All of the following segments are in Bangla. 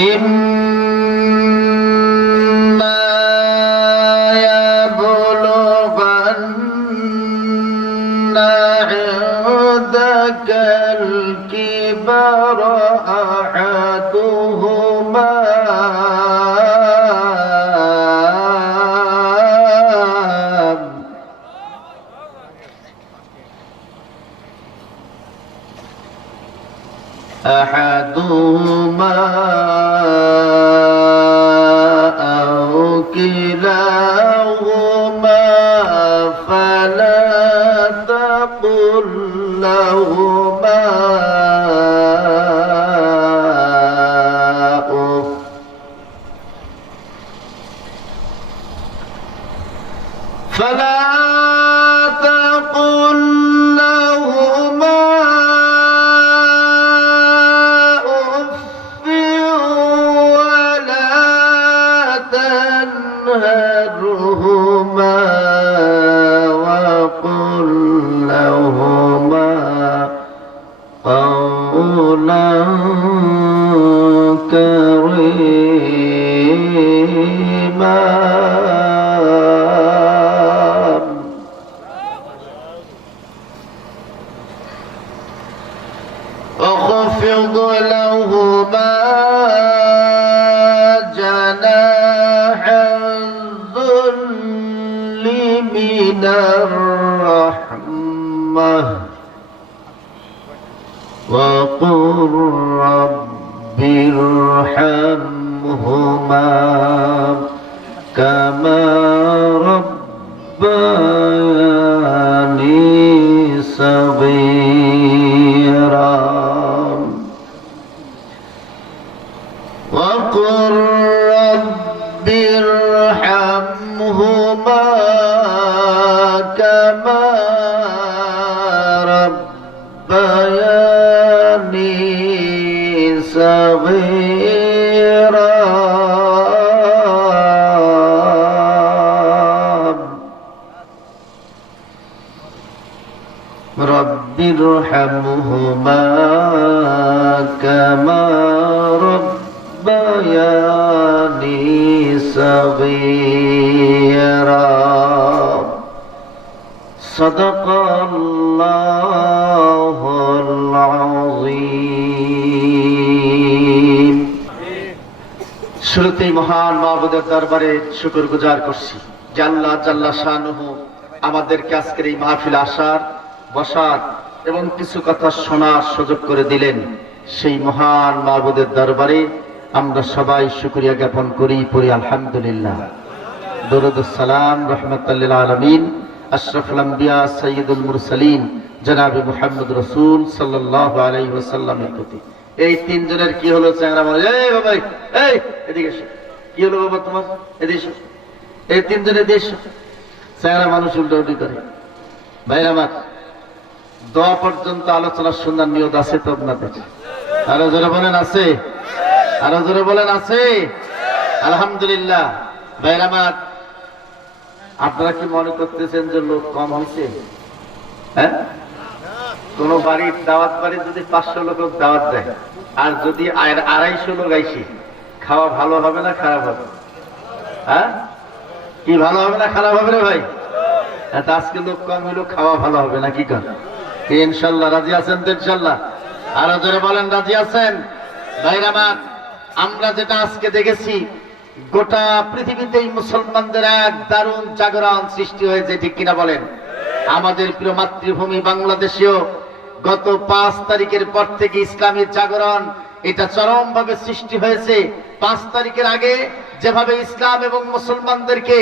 إن كلاهما فلا رب ارحمهما كما ربياني ارحمهما كما ربياني صغيرا صدق الله العظيم শুরুতেই মহান মাহবুদের দরবারে শুকর গুজার করছি জাল্লা জাল্লা শাহনুহু আমাদেরকে আজকের এই মাহফিল আসার বসার এবং কিছু কথা শোনার সুযোগ করে দিলেন সেই মহান মাহবুদের দরবারে। আমরা সবাই শুক্রিয়া জ্ঞাপন করি, পড়ি আলহামদুলিল্লাহ। দরুদ সালাম রহমতুল্লিল আলমিন। আশরফুল আম্বিয়া সৈয়দুল মুরসালিন, জনাবি মুহাম্মদ রসুল সাল্লাহ আলাই ওসাল্লামের প্রতি। এই তিনজনের কি হলো চ্যাংরা মানুষ এই বাবা এই, এদিকে কি হলো বাবা তোমার? এদিকে এই তিনজনের দেশ চ্যাংরা মানুষ উল্টো উল্টি করে। ভাইরা আমার দোয়া পর্যন্ত আলোচনা সুন্দর নিয়ত আছে তো আপনাদের আরও জোরে বলেন, আছে? আরও জোরে বলেন, আছে? আলহামদুলিল্লাহ। ভাইরা আমার, আপনারা কি মনে করতেছেন যে লোক কম হয়েছে? হ্যাঁ? কোন বাড়ির দাওয়াত বাড়ি যদি পাঁচশো লোক দাওয়াত দেয়, আর যদি আড়াইশো লোক আইসি, খাওয়া ভালো হবে না খারাপ হবে? হ্যাঁ? কি ভালো হবে না খারাপ হবে রে ভাই? এত আজকে লোক কম হইল খাওয়া ভালো হবে না, কি কর? ইনশাল্লাহ, রাজি আছেন তো ইনশাল্লাহ? আরও জোরে বলেন, রাজি আছেন? ভাইরা আমার, আমরা যেটা আজকে দেখেছি, গোটা পৃথিবীতেই মুসলমানদের এক দারুণ জাগরণ সৃষ্টি হয়েছে, ঠিক কিনা বলেন? আমাদের প্রিয় মাতৃভূমি বাংলাদেশেও গত পাঁচ তারিখের পর থেকে ইসলামের জাগরণ, এটা চরমভাবে সৃষ্টি হয়েছে। পাঁচ তারিখের আগে যেভাবে ইসলাম এবং মুসলমানদেরকে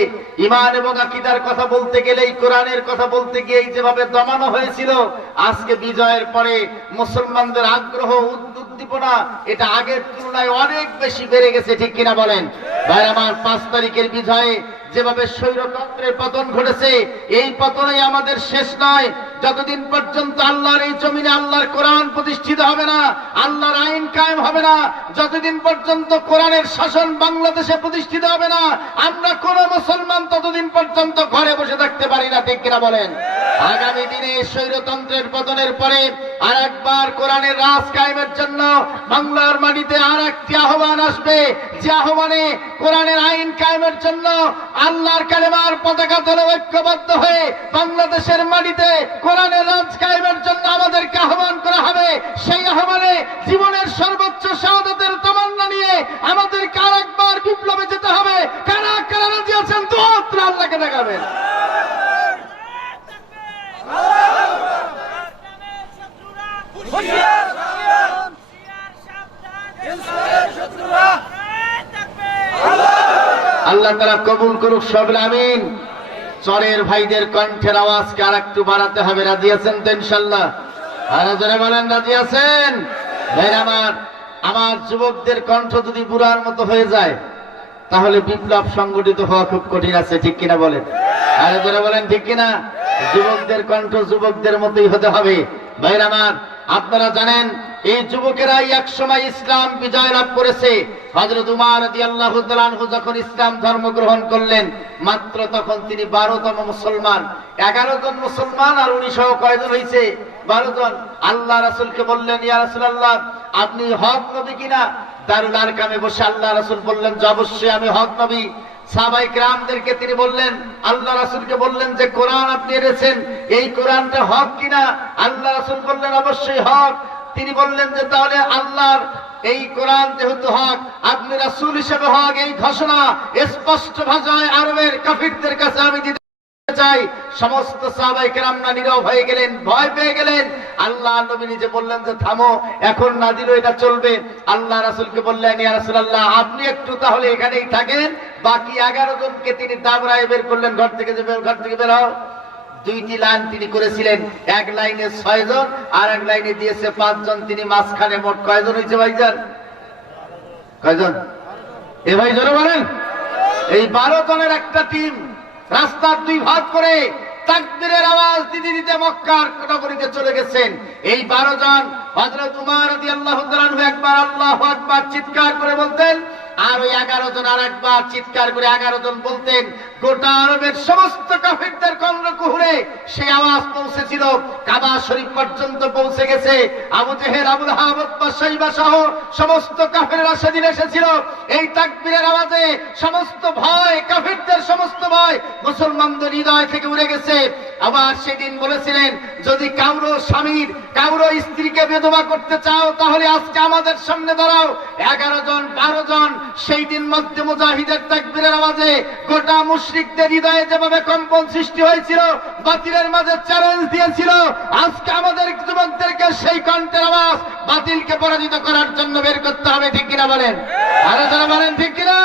ইমান এবং আকিদার কথা বলতে গেলে এই কোরআনের কথা বলতে গিয়ে যেভাবে দমানো হয়েছিল, আজকে বিজয়ের পরে মুসলমানদের আগ্রহ, উদ্দীপনা এটা আগের তুলনায় অনেক বেশি বেড়ে গেছে, ঠিক কিনা বলেন? ভাই, আমার পাঁচ তারিখের বিজয়ে যেভাবে স্বৈরতন্ত্রের পতন ঘটেছে, এই পতনই আমাদের শেষ নয় যতদিন পর্যন্ত আল্লাহর এই জমিনে আল্লাহর কোরআন প্রতিষ্ঠিত হবে না, আল্লাহর আইন কায়েম হবে না, যতদিন পর্যন্ত কোরআনের শাসন বাংলাদেশে প্রতিষ্ঠিত হবে না, আমরা কোন মুসলমান ততদিন পর্যন্ত ঘরে বসে থাকতে পারি না, ঠিক কিনা বলেন? আগামী দিনে স্বৈরতন্ত্রের পতনের পরে আর একবার কোরআনের রাজ কায়েমের জন্য বাংলার মাটিতে আর একটি আহ্বান আসবে, যে আহ্বানে কোরআনের আইন কায়েমের জন্য আল্লাহর কালেমার পতাকা তলে ঐক্যবদ্ধ হয়ে বাংলাদেশের মাটিতে কোরআনের রাজ কায়েমের জন্য আমাদেরকে আহ্বান করা হবে। সেই আহ্বানে জীবনের সর্বোচ্চ শাহাদতের তামান্না নিয়ে আমাদেরকে আর একবার বিপ্লবে যেতে হবে। কারা কারা রাজি আছেন? তো আল্লাহকে দেখাবেন আল্লাহ তারা কবুল করুক সব আমিন। চরের ভাইদের কণ্ঠের আওয়াজকে আর একটু বাড়াতে হবে। রাজি আছেন তো ইনশাল্লাহ আর বলেন, রাজি আছেন? আমার আমার যুবকদের কণ্ঠ যদি বুড়ার মতো হয়ে যায়, তাহলে বিপ্লব সংগঠিত হওয়া খুব কঠিন আছে, ঠিক কিনা বলেন? আর জোরে বলেন, ঠিক কিনা? যুবকদের কণ্ঠ যুবকদের মতোই হতে হবে। ভাইরা আমার, আপনারা জানেন এই যুবকেরাই এক সময় ইসলাম বিজয় লাভ করেছে। হজরত উমার আল্লাহ যখন ইসলাম ধর্ম গ্রহণ করলেন, মাত্র তখন তিনি বারোতম মুসলমান। এগারো জন মুসলমান আর উনি সহ কয়জন হয়েছে বারো জন। আল্লাহ রাসুলকে বললেন, ইয়া রাসুল আল্লাহ আপনি হক নবী কিনা? দারুল আরকামে বসে আল্লাহ রাসুল বললেন যে অবশ্যই, আমি হক নবী। সাহাবাই গ্রামদেরকে তিনি বললেন, আল্লাহ রাসুলকে বললেন যে, কোরআন আপনি এনেছেন, এই কোরআনটা হক কিনা? আল্লাহ রাসুল বললেন, অবশ্যই হক। তিনি বললেন যে তাহলে আল্লাহর এই কোরআন যেহেতু হক, আপনি রাসুল হিসেবে হক এই ঘোষণা স্পষ্ট ভাষায় আরবের কাফিরদের কাছে আমি দিতে চাই। সমস্ত সাহাবাই কেরামরা নীরব হয়ে গেলেন, ভয় পেয়ে গেলেন। আল্লাহ নবী নিজে বললেন যে, থামো, এখন না দিল এটা চলবে। আল্লাহ রাসুলকে বললেন, ইয়া রাসূলুল্লাহ, আপনি একটু তাহলে এখানেই থাকেন। বাকি এগারো জনকে তিনি দাবরায় বের করলেন, ঘর থেকে যে ঘর থেকে বের হও। দুইটি লাইন তিনি করেছিলেন। এক লাইনে ছয় জন, আর এক লাইনে দিয়েছে পাঁচজন তিনি মাঝখানে মোট কয়জন হয়েছে ভাইজান? কয়জন? এ ভাই জন বলেন? এই বারো জনের একটা টিম রাস্তার দুই ভাগ করে তাকবীরের আওয়াজ দিতে দিতে মক্কার নগরীতে চলে গেছেন। এই বারো জন হজরত উমার রাদিয়াল্লাহু তাআলা একবার আল্লাহু আকবার চিৎকার করে বলতেন, আর ওই এগারো জন চিৎকার করে এগারো জন বলতেন, গোটা আরবের সমস্ত কাফিরদের সেই আওয়াজ পৌঁছেছিল। কাবা শরীফ পর্যন্ত পৌঁছে গেছে। আবু জেহের আবুল সহ সমস্ত কাফেররা সেদিন এসেছিল। এই তাকবীরের আওয়াজে সমস্ত ভয়, কাফিরদের সমস্ত ভয় মুসলমানদের হৃদয় থেকে উড়ে গেছে। আবার সেদিন বলেছিলেন, যদি কাউরো স্বামীর, কাউরো স্ত্রীকে বেদবা করতে চাও, তাহলে আজকে আমাদের সামনে দাঁড়াও। এগারো জন, বারো জন, সেই দিন মধ্যে মুজাহিদের তাকবীরের আওয়াজে গোটা মুশরিকদের হৃদয়ে যেভাবে কম্পন সৃষ্টি হয়েছিল, বাতিলের মাঝে চ্যালেঞ্জ দিয়েছিল, আজকে আমাদের যুবকদেরকে সেই কণ্ঠের আওয়াজ বাতিলকে পরাজিত করার জন্য বের করতে হবে, ঠিক কিনা বলেন? আরও যারা বলেন, ঠিক কিনা?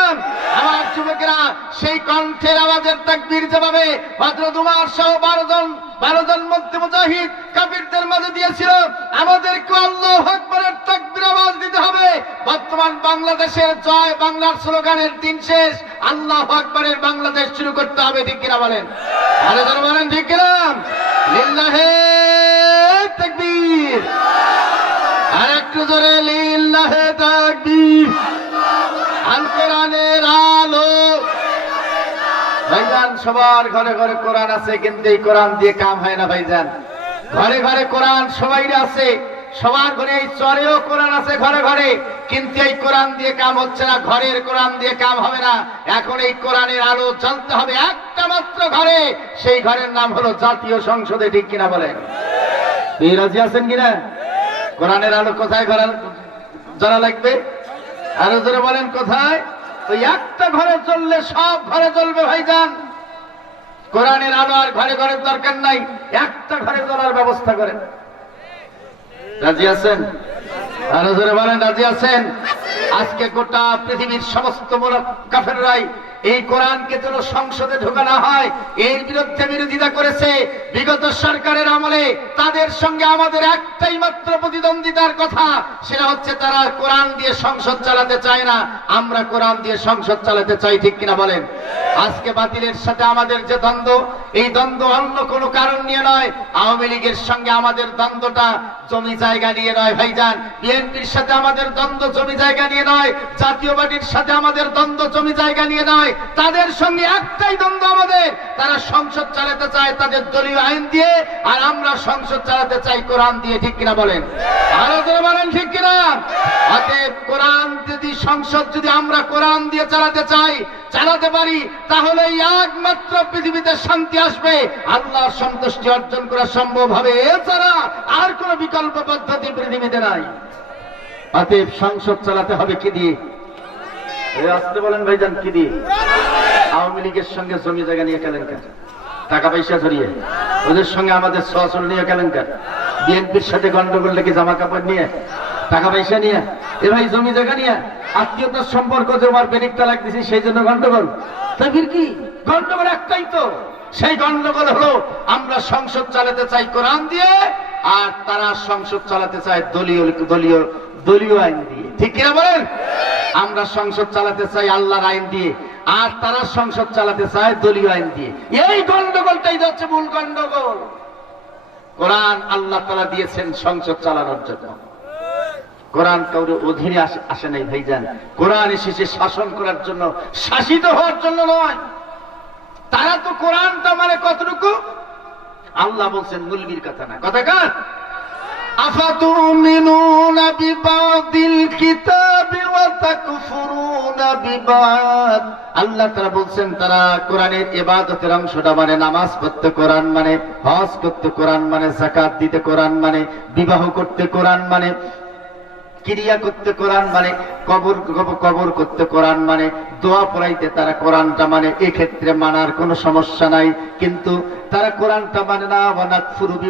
আমার যুবকেরা, সেই কণ্ঠের আওয়াজের তাকবীর যেভাবে হযরত উমার সহ বারো জন বারো জন মধ্যে মুজাহিদ কাফিরদের মাঝে দিয়েছিল আলো ভাইজান, সবার ঘরে ঘরে কোরআন আছে, কিন্তু এই কোরআন দিয়ে কাম হয় না, ভাইজান। ঘরে ঘরে কোরআন সবাই আছে। সবার ঘরে এই চরেও কোরআন আছে ঘরে ঘরে, কিন্তু এই কোরআন দিয়ে কাম হচ্ছে না, ঘরের কোরআন দিয়ে কাম হবে না। এখন এই কোরআনের আলো জ্বলতে হবে একটা মাত্র ঘরে, সেই ঘরের নাম হলো জাতীয় সংসদে, ঠিক কিনা বলেন এই রাজি আছেন কিনা? কোরআনের আলো কোথায় ঘরে জানা লাগবে? আরও জোরে বলেন, কোথায়? ওই একটা ঘরে চললে সব ঘরে চলবে ভাইজান। কোরআনের আলো আর ঘরে ঘরের দরকার নাই, একটা ঘরে চলার ব্যবস্থা করেন। রাজি আছেন? বলেন রাজি আছেন? আজকে গোটা পৃথিবীর সমস্ত কাফেররাই এই কোরআনকে যেন সংসদে ঢোকানো হয় এর বিরুদ্ধে বিরোধিতা করেছে বিগত সরকারের আমলে। তাদের সঙ্গে আমাদের একটাই মাত্র প্রতিদ্বন্দ্বিতার কথা, সেটা হচ্ছে তারা কোরআন দিয়ে সংসদ চালাতে চায় না। আমরা কোরআন দিয়ে সংসদ চালাতে চাই, ঠিক কিনা বলেন? আজকে বাতিলের সাথে আমাদের যে দ্বন্দ্ব, এই দ্বন্দ্ব অন্য কোনো কারণ নিয়ে নয়। আওয়ামী লীগের সঙ্গে আমাদের দ্বন্দ্বটা জমি জায়গা নিয়ে নয়, ভাইজান। বিএনপির সাথে আমাদের দ্বন্দ্ব জমি জায়গা নিয়ে নয়, জাতীয় পার্টির সাথে আমাদের দ্বন্দ্ব জমি জায়গা নিয়ে নয়। তাদের সঙ্গে একটাই দ্বন্দ্ব আমাদের। তারা সংসদ চালাতে চায় তাদের দলীয় আইন দিয়ে, আর আমরা সংসদ চালাতে চাই কোরআন দিয়ে, ঠিক কিনা বলেন? আরও বলেন, ঠিক কিনা? কোরআন যদি, সংসদ যদি আমরা কোরআন দিয়ে চালাতে চাই, চালাতে পারি তাহলে একমাত্র পৃথিবীতে শান্তি আসবে। আল্লাহর সন্তুষ্টি অর্জন করা সম্ভব হবে। এছাড়া আর কোন বিকল্প পদ্ধতি পৃথিবীতে নাই। অতএব সংসদ চালাতে হবে কি দিয়ে? আসতে বলেন ভাইজান, কি দিয়ে? আওয়ামী লীগের সঙ্গে জমি জায়গা নিয়ে কেলেঙ্কার। টাকা পয়সা ধরিয়ে। ওদের সঙ্গে আমাদের সচল নিয়ে কেলেঙ্কার। বিএনপির সাথে গন্ডগোল লেগে জামা কাপড় নিয়ে, টাকা পয়সা নিয়ে, এ ভাই জমি জায়গা নিয়ে আত্মীয়তার সম্পর্ক যে আমার বেনিক তালাক দিছি সেই জন্য গন্ডগোল। তাদের কি? গন্ডগোল একটাই তো। সেই গন্ডগোল হলো, আমরা সংসদ চালাতে চাই কোরআন দিয়ে আর তারা সংসদ চালাতে চায় দলীয় দলীয় দলীয় আইন দিয়ে। ঠিক কিনা বলেন? আমরা সংসদ চালাতে চাই আল্লাহর আইন দিয়ে, আর তারা সংসদ চালাতে চায় দলীয় আইন দিয়ে। এই গন্ডগোলটাই হচ্ছে মূল গন্ডগোল। কোরআন আল্লাহ তালা দিয়েছেন সংসদ চালানোর জন্য। কোরআন কাউরে অধীনে আসে নাই, ভাইজান। কোরআন এসেছে শাসন করার জন্য, শাসিত হওয়ার জন্য নয়। তারা তো কোরআনটা মানে কতটুকু? আল্লাহ বলছেন মুলবির কথা না কথা কার أفتؤمنون ببعض الكتاب وتكفرون ببعض আল্লাহ তারা বলছেন তারা কোরআনের ইবাদতের অংশটা মানে নামাজ পড়তে কোরআন মানে হজ করতে কোরআন মানে জাকাত দিতে কোরআন মানে বিবাহ করতে কোরআন মানে ক্রিয়া করতে কোরআন মানে কবর কবর- করতে কোরআন মানে দোয়া পড়াইতে তারা কোরআনটা মানে এক্ষেত্রে মানার কোনো সমস্যা নাই। কিন্তু তারা কোরআনটা মানে না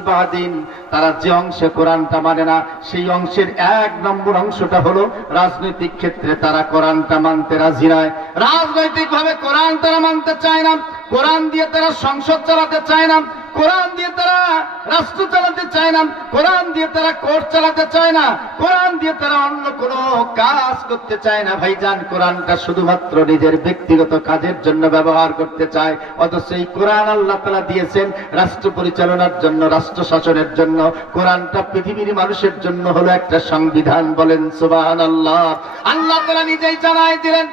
বাদিন তারা যে অংশে কোরআনটা মানে না, সেই অংশের এক নম্বর অংশটা হলো, রাজনৈতিক ক্ষেত্রে তারা কোরআনটা মানতে রাজি নয়। রাজনৈতিক ভাবে কোরআন তারা মানতে চায় না। কোরআন দিয়ে তারা সংসদ চালাতে চায় না। কোরআন দিয়ে তারা রাষ্ট্র চালাতে চায় না, কোরআন দিয়ে তারা কোর্ট চালাতে চায় না, কোরআন দিয়ে তারা অন্য কোনো কাজ করতে চায় না। ভাইজান, কোরআনটা শুধুমাত্র নিজের ব্যক্তিগত কাজের জন্য ব্যবহার করতে চায়, অথচ এই কোরআন আল্লাহ তালা দিয়েছেন রাষ্ট্র পরিচালনার জন্য, রাষ্ট্র শাসনের জন্য। কোরআনটা পৃথিবীর মানুষের জন্য হলো একটা সংবিধান বলেন সুবাহান আল্লাহ আল্লাহ তালা নিজেই জানাই দিলেন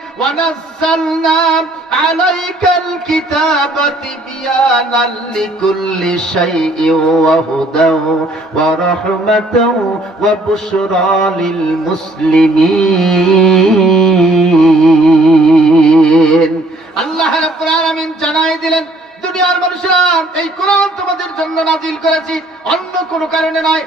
আলাইকাল কিতাবা তিবিয়ানাল লিকুল্লি শাইইন ওয়া হুদাও ওয়া রাহমাতাও ওয়া বুশরা লিল মুসলিমিন আল্লাহ দুনিয়ার মানুষরা এই কোরআন তোমাদের জন্য নাজিল করেছি। অন্য কোনো কারণে নয়।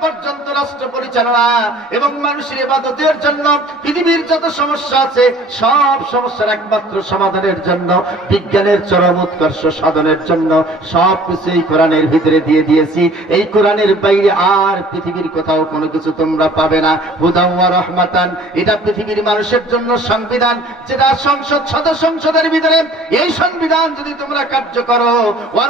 পর্যন্ত রাষ্ট্র পরিচালনা এবং মানুষের জন্য পৃথিবীর যত সমস্যা আছে, সব সমস্যার একমাত্র সমাধানের জন্য, বিজ্ঞানের চরম উৎকর্ষ সাধনের জন্য সব কিছু এই কোরআনের ভিতরে দিয়ে দিয়েছি। এই কোরআনের বাইরে আর পৃথিবীর কোথাও কোনো কিছু তোমরা পাবে না। হুদাম রহমাতান। এটা পৃথিবীর মানুষের জন্য সংবিধান। যেটা সংসদ সংসদের ভিতরে এই সংবিধান যদি তোমরা কার্য করো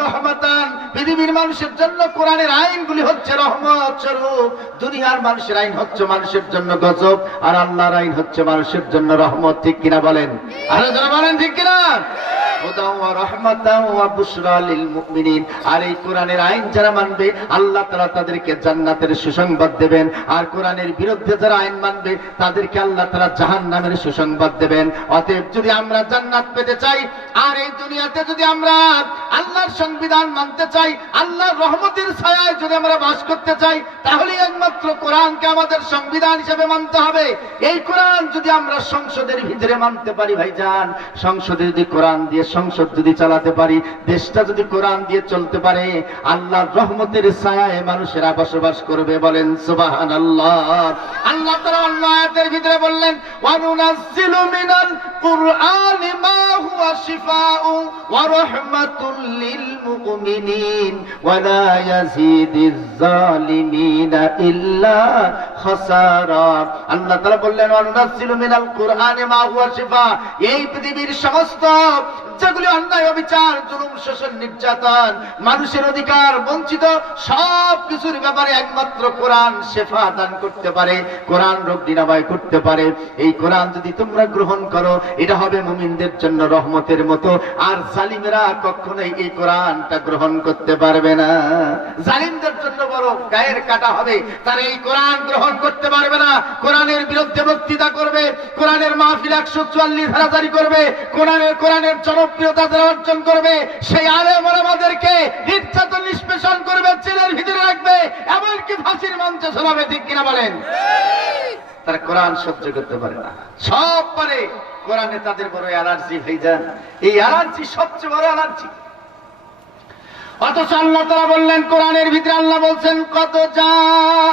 রহমতান পৃথিবীর মানুষের জন্য কোরআনের আইনগুলি হচ্ছে রহমত স্বরূপ, দুনিয়ার মানুষের আইন হচ্ছে মানুষের জন্য গজব, আর আল্লাহর আইন হচ্ছে মানুষের জন্য রহমত, ঠিক কিনা বলেন? আরও বলেন, ঠিক কিনা? আল্লাহর সংবিধান মানতে চাই, আল্লাহর রহমতের ছায়ায় যদি আমরা বাস করতে চাই, তাহলে একমাত্র কোরআনকে আমাদের সংবিধান হিসেবে মানতে হবে। এই কোরআন যদি আমরা সংসদের ভিতরে মানতে পারি, ভাইজান, সংসদে যদি কোরআন দিয়ে সংসদ যদি চালাতে পারি, দেশটা যদি কোরআন দিয়ে চলতে পারে, আল্লাহর রহমতের ছায়ায় মানুষেরা বসবাস করবে বলেন সুবাহান আল্লাহ আল্লাহ তারা অন্য আয়াতের ভিতরে বললেন, ওয়ানুনাজ্জিলু মিনাল কুরআনি মা হুয়া শিফাউ ওয়া রাহমাতুল লিল মুমিনিন ওয়া লা ইয়াজিদিজ জালিমিনা ইল্লা খাসারা। আল্লাহ তাআলা বললেন, ওয়ানুনাজ্জিলু মিনাল কুরআনি মা হুয়া শিফা। এই পৃথিবীর সমস্ত যেগুলি অন্যায়, অবিচার, জুলুম, শোষণ, নির্যাতন, মানুষের অধিকার, বঞ্চিত সব কিছুর ব্যাপারে একমাত্র কোরআন শেফা দান করতে পারে, কোরআন রোগ নিরাময় করতে পারে। এই কোরআন যদি তোমরা গ্রহণ করো, এটা হবে মুমিনদের জন্য রহমতের মতো। আর জালিমেরা কখনোই এই কোরআনটা গ্রহণ করতে পারবে না। জালিমদের জন্য বড় গায়ের কাটা হবে, তারা এই কোরআন গ্রহণ করতে পারবে না। কোরআনের বিরুদ্ধে বক্তৃতা করবে, কোরআনের মাহফিল একশো চুয়াল্লিশ ধারা জারি করবে, কোরআনের কোরআনের জনপ্রিয়তা যারা অর্জন করবে, সেই আলেম আমাদেরকে নির্যাতন, নিষ্পেষণ করবে, জেলের ভিতরে রাখবে, এমনকি ফাঁসির মঞ্চে শোনাবে, ঠিক কিনা বলেন? তার কোরআন সহ্য করতে পারে না। সব পারে, কোরআনে তাদের বড় অ্যালার্জি হয়ে যান। এই অ্যালার্জি সবচেয়ে বড় অ্যালার্জি। অথচ আল্লাহ তারা বললেন, কোরআনের ভিতরে আল্লাহ বলছেন কত যা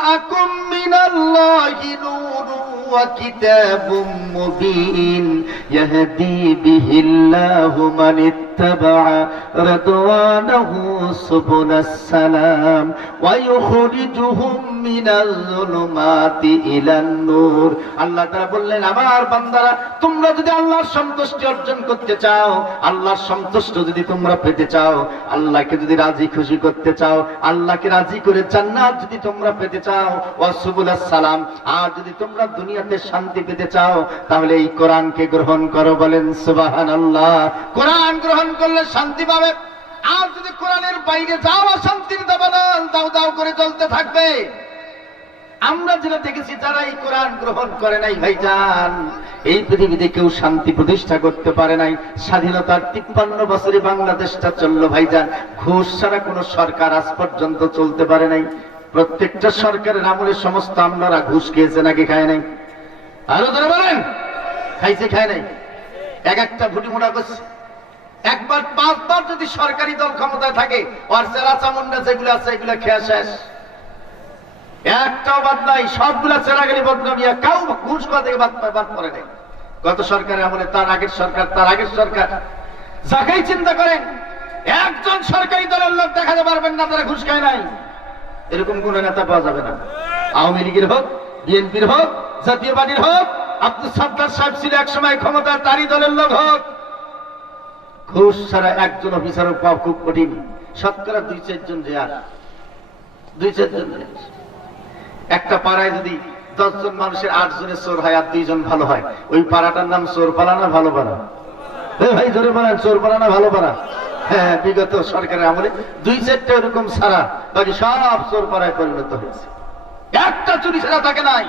আকুম মিনাল্লাহি নূরু মান ইত্তাবা ইউখরিজুহুম মিনাল যুলুমাতি ইলান নূর আল্লাহ তাআলা বললেন, আমার বান্দারা, তোমরা যদি আল্লাহর সন্তুষ্টি অর্জন করতে চাও, আল্লাহর সন্তুষ্ট যদি তোমরা পেতে চাও, আল্লাহকে যদি রাজি খুশি করতে চাও, আল্লাহকে রাজি করে জান্নাত যদি তোমরা পেতে চাও ওয়াসুবুলাস সালাম আর যদি তোমরা দুনিয়াতে শান্তি পেতে চাও, তাহলে এই কোরআনকে গ্রহণ করো বলেন সুবহানাল্লাহ। কোরআন গ্রহণ করলে শান্তি পাবে। আর যদি কোরআনের বাইরে যাও, অশান্তির দাবানল দাও দাও করে চলতে থাকবে। আমরা যেটা দেখেছি, যারা এই কোরআন গ্রহণ করে নাই, ভাইজান, এই পৃথিবীতে কেউ শান্তি প্রতিষ্ঠা করতে পারে নাই। স্বাধীনতার তিপ্পান্ন বছরে বাংলাদেশটা চলল, ভাইজান। ঘুষ ছাড়া কোন সরকার আজ পর্যন্ত চলতে পারে নাই। প্রত্যেকটা সরকারের আমলে সমস্ত আমলারা ঘুষ খেয়েছে নাকি খায় নাই? আরও ধরে বলেন, খাইছে, খায় নাই? এক একটা ভুটি মোটা করছে। একবার পাঁচবার যদি সরকারি দল ক্ষমতায় থাকে, আর চেরা চামুন্ডা যেগুলো আছে, এগুলো খেয়া শেষ। একটাও বাদ নাই, সবগুলা চেরাগালি বদনামিয়া কাউ ঘুষ থেকে বাদ বাদ করে নেই। গত সরকারের আমলে তার আগের সরকার, তার আগের সরকার। যাকেই চিন্তা করেন, একজন সরকারি দলের লোক দেখাতে পারবেন না, তারা ঘুষ খায় নাই। এরকম কোন নেতা পাওয়া যাবে না। আওয়ামী লীগের হোক, বিএনপির হোক জাতীয় পার্টির হোক, আব্দুল সাত্তার সাহেব ছিল এক সময় ক্ষমতার তারই দলের লোক হোক। ঘুষ ছাড়া একজন অফিসারও পাওয়া খুব কঠিন। শতকরা দুই চারজন আর দুই চারজন একটা পাড়ায় যদি দশজন মানুষের আট জনের চোর হয় আর দুইজন ভালো হয়, ওই পাড়াটার নাম চোর পাড়া না ভালো পাড়া ভাই, ধরে বলেন, চোর পাড়া না ভালো পাড়া হ্যাঁ বিগত সরকারের আমলে দুই চারটা এরকম ছাড়া বাকি সব চোর পাড়ায় পরিণত হয়েছে। একটা চুরি ছাড়া থাকে নাই।